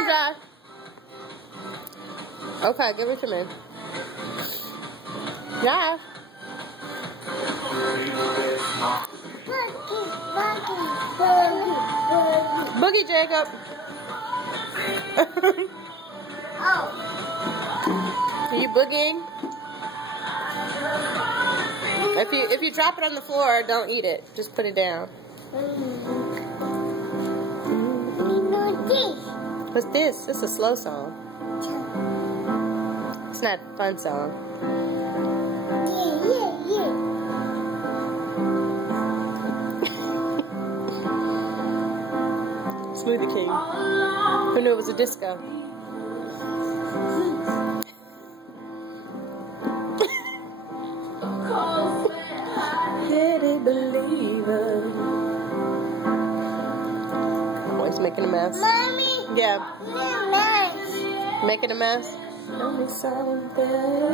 on, Josh. Okay, give it to me. Josh. Boogie, Jacob. Are you boogieing? If you drop it on the floor, don't eat it. Just put it down. What's this? This is a slow song. It's not a fun song. Smoothie King. Who knew it was a disco? Did he believe it? Oh, he's making a mess. Mommy. Yeah. Mess. Making a mess? Tell me something.